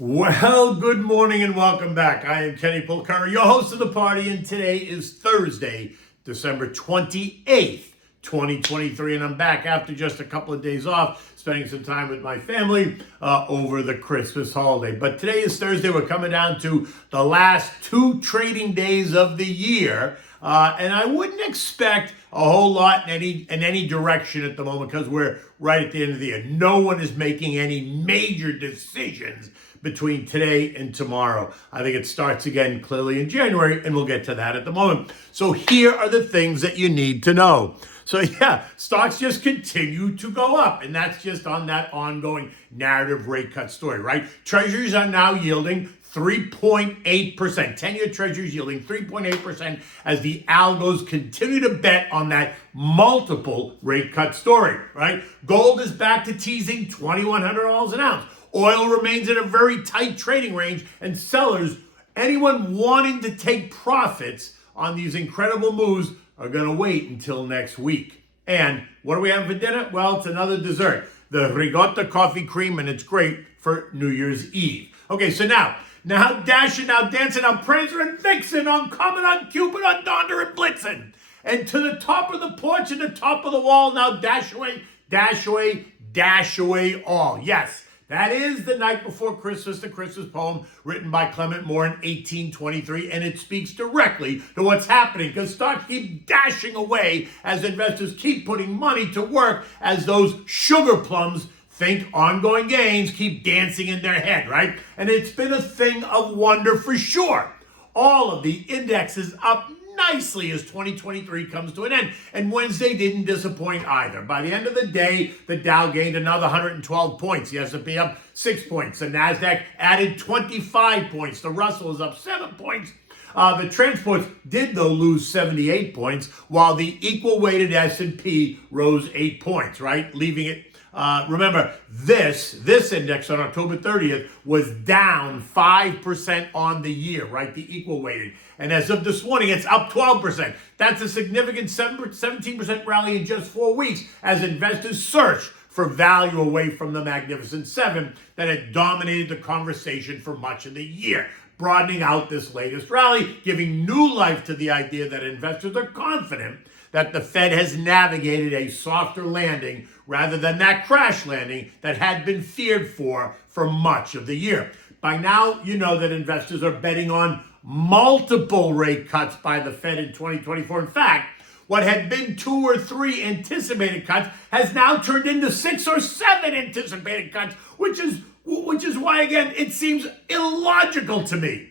Well, good morning and welcome back. I am Kenny Polcari, your host of the party, and today is Thursday, December 28th, 2023, and I'm back after just a couple of days off, spending some time with my family over the Christmas holiday. But today is Thursday. We're coming down to the last two trading days of the year, and I wouldn't expect a whole lot in any direction at the moment because we're right at the end of the year. No one is making any major decisions between today and tomorrow. I think it starts again clearly in January, and we'll get to that at the moment. So here are the things that you need to know. So yeah, stocks just continue to go up, and that's just on that ongoing narrative rate cut story, right? Treasuries are now yielding 3.8%. 10-year treasuries yielding 3.8% as the algos continue to bet on that multiple rate cut story, right? Gold is back to teasing $2,100 an ounce. Oil remains in a very tight trading range, and sellers, anyone wanting to take profits on these incredible moves, are going to wait until next week. And what do we have for dinner? Well, it's another dessert, the Ricotta coffee cream, and it's great for New Year's Eve. Okay, so now Dashing, now Dancing, now Prancer and Vixen, on Comet, on Cupid, on Donder and Blitzen. And to the top of the porch and the top of the wall, now dash away, dash away, dash away all. Yes. That is The Night Before Christmas, the Christmas poem written by Clement Moore in 1823, and it speaks directly to what's happening because stocks keep dashing away as investors keep putting money to work as those sugar plums think ongoing gains keep dancing in their head, right? And it's been a thing of wonder for sure. All of the indexes up nicely as 2023 comes to an end. And Wednesday didn't disappoint either. By the end of the day, the Dow gained another 112 points. The S&P up 6 points. The NASDAQ added 25 points. The Russell is up 7 points. The transports did, though, lose 78 points, while the equal-weighted S&P rose 8 points, right? Leaving it, remember, this index on October 30th was down 5% on the year, right? The equal-weighted. And as of this morning, it's up 12%. That's a significant 17% rally in just 4 weeks as investors search for value away from the Magnificent Seven that had dominated the conversation for much of the year, broadening out this latest rally, giving new life to the idea that investors are confident that the Fed has navigated a softer landing rather than that crash landing that had been feared for much of the year. By now, you know that investors are betting on multiple rate cuts by the Fed in 2024. In fact, what had been 2 or 3 anticipated cuts has now turned into 6 or 7 anticipated cuts, which is why, again, it seems illogical to me.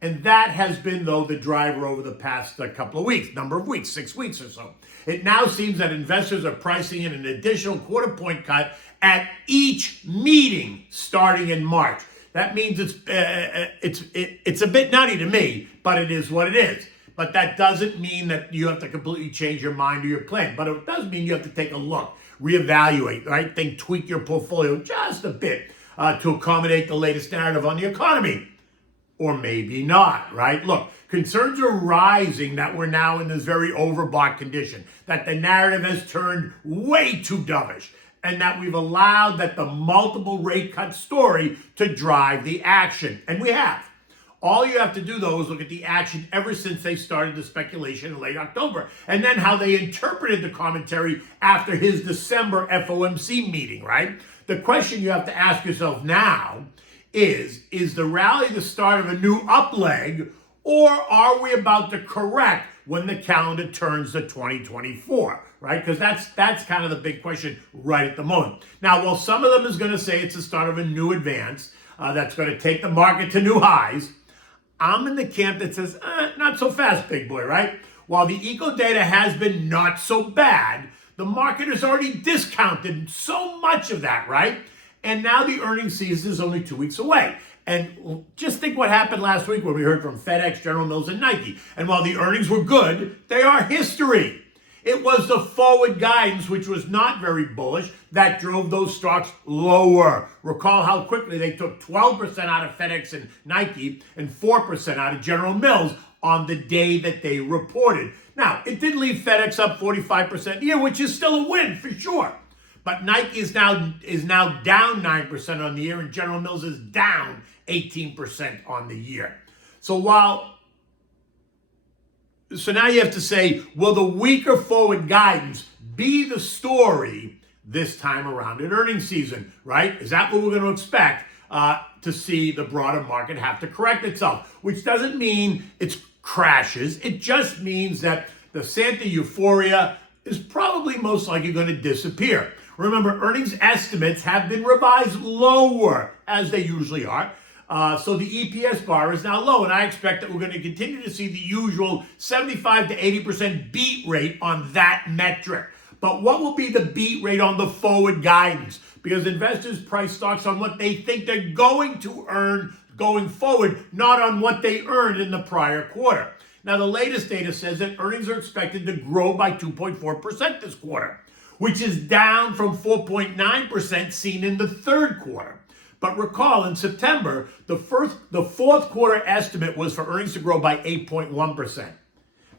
And that has been, though, the driver over the past couple of weeks, number of weeks, 6 weeks or so. It now seems that investors are pricing in an additional quarter-point cut at each meeting starting in March. That means it's a bit nutty to me, but it is what it is. But that doesn't mean that you have to completely change your mind or your plan. But it does mean you have to take a look, reevaluate, right? Tweak your portfolio just a bit to accommodate the latest narrative on the economy. Or maybe not, right? Look, concerns are rising that we're now in this very overbought condition, that the narrative has turned way too dovish, and that we've allowed that the multiple rate cut story to drive the action. And we have. All you have to do, though, is look at the action ever since they started the speculation in late October, and then how they interpreted the commentary after his December FOMC meeting, right? The question you have to ask yourself now is the rally the start of a new up leg, or are we about to correct when the calendar turns to 2024, right? Because that's kind of the big question right at the moment. Now, while some of them is going to say it's the start of a new advance that's going to take the market to new highs, I'm in the camp that says, not so fast, big boy, right? While the eco data has been not so bad, the market has already discounted so much of that, right? And now the earnings season is only 2 weeks away. And just think what happened last week when we heard from FedEx, General Mills, and Nike. And while the earnings were good, they are history. It was the forward guidance, which was not very bullish, that drove those stocks lower. Recall how quickly they took 12% out of FedEx and Nike and 4% out of General Mills on the day that they reported. Now, it did leave FedEx up 45% a year, which is still a win for sure. But Nike is now down 9% on the year, and General Mills is down 18% on the year. So now you have to say, will the weaker forward guidance be the story this time around in earnings season, right? Is that what we're going to expect to see the broader market have to correct itself? Which doesn't mean it's crashes. It just means that the Santa euphoria is probably most likely going to disappear. Remember, earnings estimates have been revised lower, as they usually are. So the EPS bar is now low, and I expect that we're going to continue to see the usual 75 to 80% beat rate on that metric. But what will be the beat rate on the forward guidance? Because investors price stocks on what they think they're going to earn going forward, not on what they earned in the prior quarter. Now, the latest data says that earnings are expected to grow by 2.4% this quarter, which is down from 4.9% seen in the third quarter. But recall, in September, the fourth quarter estimate was for earnings to grow by 8.1%.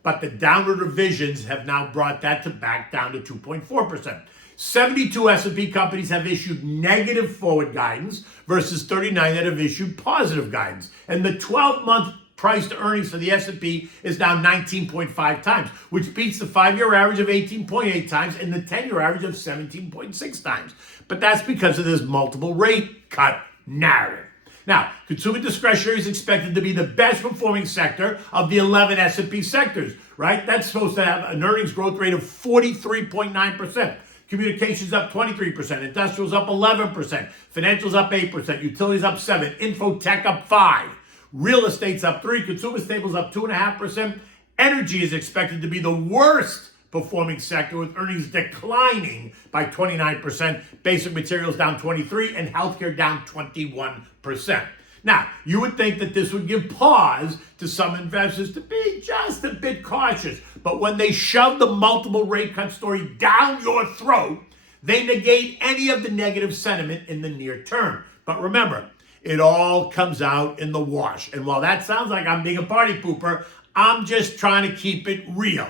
But the downward revisions have now brought that back down to 2.4%. 72 S&P companies have issued negative forward guidance versus 39 that have issued positive guidance. And the 12-month price to earnings for the S&P is now 19.5 times, which beats the 5-year average of 18.8 times and the 10-year average of 17.6 times. But that's because of this multiple rate cut narrative. Now, consumer discretionary is expected to be the best performing sector of the 11 S&P sectors, right? That's supposed to have an earnings growth rate of 43.9%. Communications up 23%, industrials up 11%, financials up 8%, utilities up 7%, info tech up 5%, real estate's up 3%, consumer staples up 2.5%. Energy is expected to be the worst performing sector with earnings declining by 29%, basic materials down 23%, and healthcare down 21%. Now, you would think that this would give pause to some investors to be just a bit cautious, but when they shove the multiple rate cut story down your throat, they negate any of the negative sentiment in the near term. But remember, it all comes out in the wash. And while that sounds like I'm being a party pooper, I'm just trying to keep it real.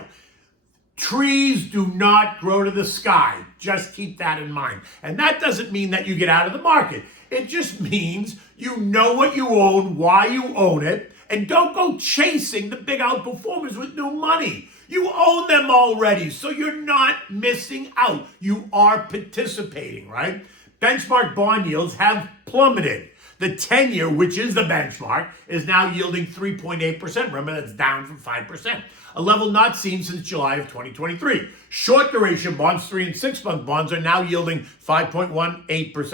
Trees do not grow to the sky. Just keep that in mind. And that doesn't mean that you get out of the market. It just means you know what you own, why you own it, and don't go chasing the big outperformers with new money. You own them already, so you're not missing out. You are participating, right? Benchmark bond yields have plummeted. The 10-year, which is the benchmark, is now yielding 3.8%. Remember, that's down from 5%, a level not seen since July of 2023. Short duration bonds, 3 and 6 month bonds, are now yielding 5.18%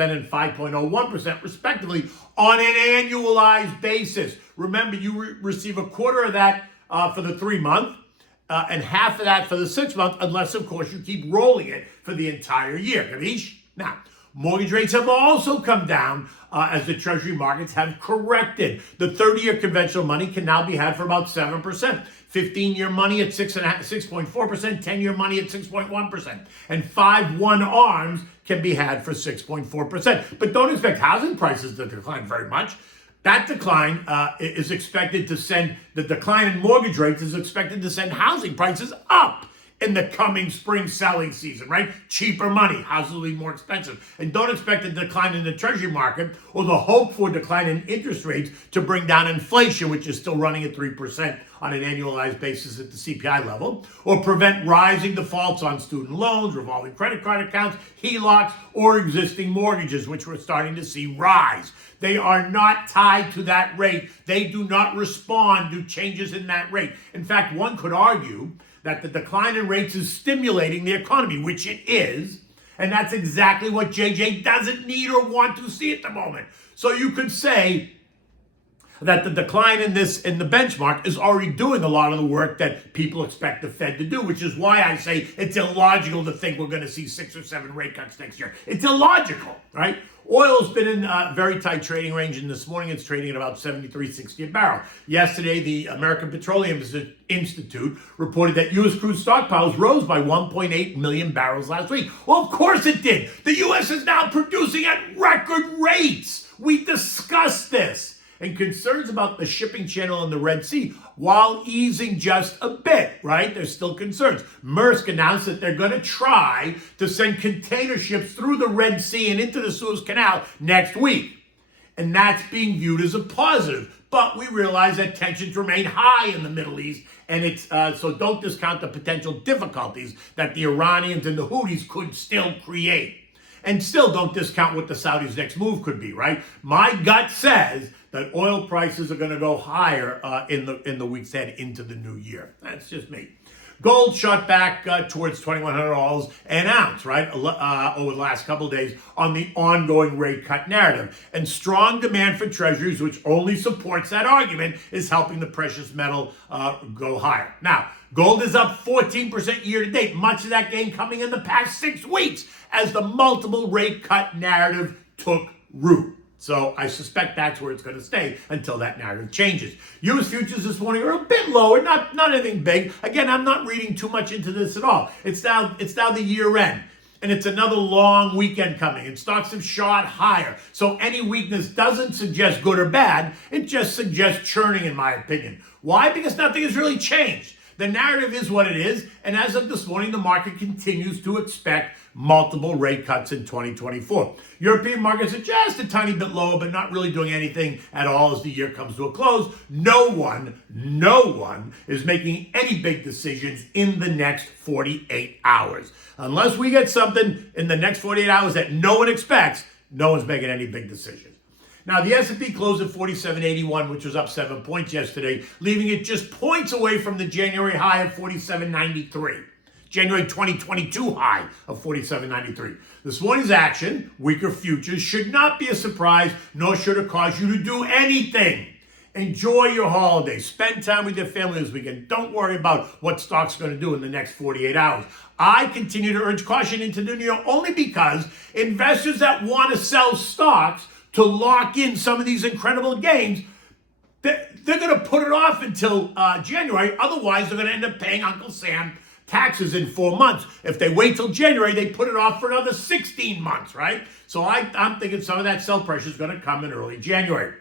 and 5.01% respectively on an annualized basis. Remember, you receive a quarter of that for the 3 month and half of that for the 6 month, unless, of course, you keep rolling it for the entire year. ̌Cǐ? Now, mortgage rates have also come down as the treasury markets have corrected. The 30-year conventional money can now be had for about 7%. 15-year money at 6.4%, 10-year money at 6.1%. And 5/1 arms can be had for 6.4%. But don't expect housing prices to decline very much. That decline is expected to send, the decline in mortgage rates is expected to send housing prices up in the coming spring selling season, right? Cheaper money, houses will be more expensive. And don't expect a decline in the treasury market or the hope for decline in interest rates to bring down inflation, which is still running at 3% on an annualized basis at the CPI level, or prevent rising defaults on student loans, revolving credit card accounts, HELOCs, or existing mortgages, which we're starting to see rise. They are not tied to that rate. They do not respond to changes in that rate. In fact, one could argue that the decline in rates is stimulating the economy, which it is, and that's exactly what JJ doesn't need or want to see at the moment. So you could say that the decline in the benchmark is already doing a lot of the work that people expect the Fed to do, which is why I say it's illogical to think we're going to see 6 or 7 rate cuts next year. It's illogical, right? Oil's been in a very tight trading range, and this morning it's trading at about $73.60 a barrel. Yesterday, the American Petroleum Institute reported that U.S. crude stockpiles rose by 1.8 million barrels last week. Well, of course it did. The U.S. is now producing at record rates. We discussed this. and concerns about the shipping channel in the Red Sea, while easing just a bit, right? There's still concerns. Maersk announced that they're going to try to send container ships through the Red Sea and into the Suez Canal next week. And that's being viewed as a positive. But we realize that tensions remain high in the Middle East, and it's so don't discount the potential difficulties that the Iranians and the Houthis could still create. And still don't discount what the Saudis' next move could be, right? My gut says that oil prices are going to go higher in the weeks ahead into the new year. That's just me. Gold shot back towards $2,100 an ounce, right, over the last couple of days on the ongoing rate cut narrative. And strong demand for treasuries, which only supports that argument, is helping the precious metal go higher. Now, gold is up 14% year to date, much of that gain coming in the past 6 weeks as the multiple rate cut narrative took root. So I suspect that's where it's going to stay until that narrative changes. U.S. futures this morning are a bit lower, not anything big. Again, I'm not reading too much into this at all. It's now the year end, and it's another long weekend coming, and stocks have shot higher. So any weakness doesn't suggest good or bad. It just suggests churning, in my opinion. Why? Because nothing has really changed. The narrative is what it is, and as of this morning, the market continues to expect multiple rate cuts in 2024. European markets are just a tiny bit lower, but not really doing anything at all as the year comes to a close. No one is making any big decisions in the next 48 hours. Unless we get something in the next 48 hours that no one expects, no one's making any big decisions. Now, the S&P closed at 4781, which was up 7 points yesterday, leaving it just points away from the January high of 4793. January 2022 high of 47.93. This morning's action, weaker futures, should not be a surprise, nor should it cause you to do anything. Enjoy your holiday. Spend time with your family this weekend. Don't worry about what stocks are going to do in the next 48 hours. I continue to urge caution into the new year only because investors that want to sell stocks to lock in some of these incredible gains, they're going to put it off until January. Otherwise, they're going to end up paying Uncle Sam taxes in 4 months. If they wait till January, they put it off for another 16 months, right? So I'm thinking some of that sell pressure is going to come in early January.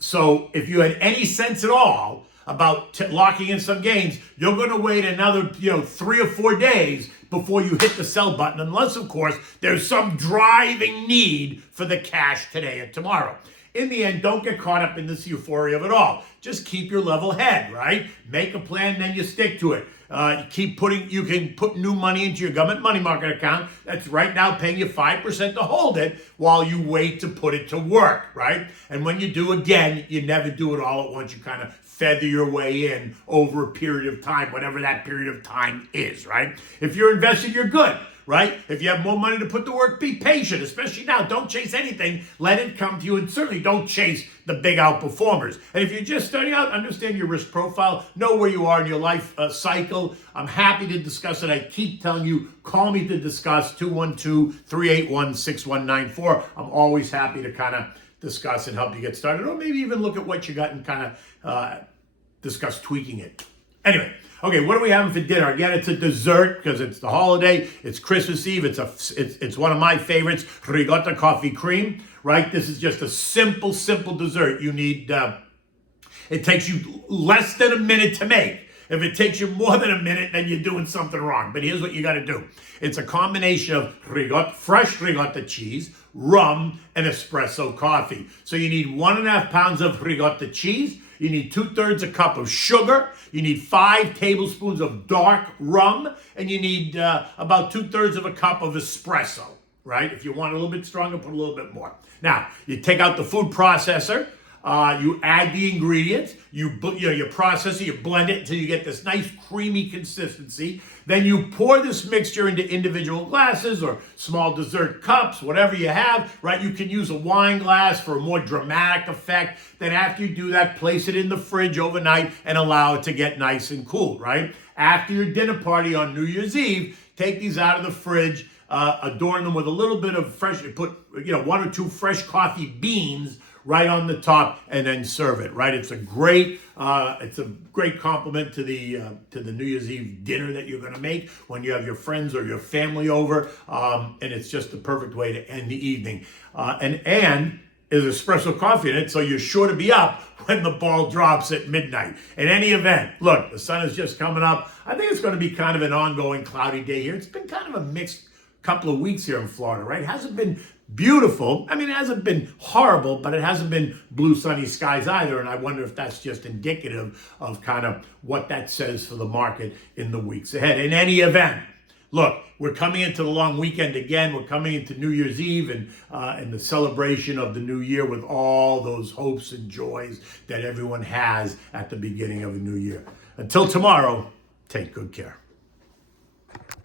So if you had any sense at all about locking in some gains, you're going to wait another 3 or 4 days before you hit the sell button, unless, of course, there's some driving need for the cash today and tomorrow. In the end, don't get caught up in this euphoria of it all. Just keep your level head, right? Make a plan, then you stick to it. You can put new money into your government money market account. That's right now paying you 5% to hold it while you wait to put it to work, right? And when you do, again, you never do it all at once. You kind of feather your way in over a period of time, whatever that period of time is, right? If you're invested, you're good, right? If you have more money to put to work, be patient, especially now. Don't chase anything. Let it come to you, and certainly don't chase the big outperformers. And if you're just starting out, understand your risk profile, know where you are in your life cycle. I'm happy to discuss it. I keep telling you, call me to discuss, 212-381-6194. I'm always happy to kind of discuss and help you get started, or maybe even look at what you got and kind of discuss tweaking it. Anyway, okay, what are we having for dinner? Again, it's a dessert because it's the holiday. It's Christmas Eve. It's one of my favorites, Ricotta coffee cream, right? This is just a simple dessert. You need, it takes you less than a minute to make. If it takes you more than a minute, then you're doing something wrong. But here's what you got to do. It's a combination of fresh ricotta cheese, rum, and espresso coffee. So you need 1.5 pounds of ricotta cheese. You need 2/3 a cup of sugar. You need 5 tablespoons of dark rum. And you need about 2/3 of a cup of espresso, right? If you want a little bit stronger, put a little bit more. Now, you take out the food processor. You add the ingredients, you process it, you blend it until you get this nice creamy consistency. Then you pour this mixture into individual glasses or small dessert cups, whatever you have, right? You can use a wine glass for a more dramatic effect. Then after you do that, place it in the fridge overnight and allow it to get nice and cool, right? After your dinner party on New Year's Eve, take these out of the fridge, adorn them with a little bit of fresh, put 1 or 2 fresh coffee beans right on the top, and then serve it, right? It's a great compliment to the New Year's Eve dinner that you're gonna make when you have your friends or your family over, and it's just the perfect way to end the evening. And is espresso coffee in it, so you're sure to be up when the ball drops at midnight. In any event, look, the sun is just coming up. I think it's going to be kind of an ongoing cloudy day here. It's been kind of a mixed couple of weeks here in Florida, right? It hasn't been beautiful. I mean, it hasn't been horrible, but it hasn't been blue sunny skies either. And I wonder if that's just indicative of kind of what that says for the market in the weeks ahead. In any event, look, we're coming into the long weekend again. We're coming into New Year's Eve and the celebration of the new year with all those hopes and joys that everyone has at the beginning of a new year. Until tomorrow, take good care.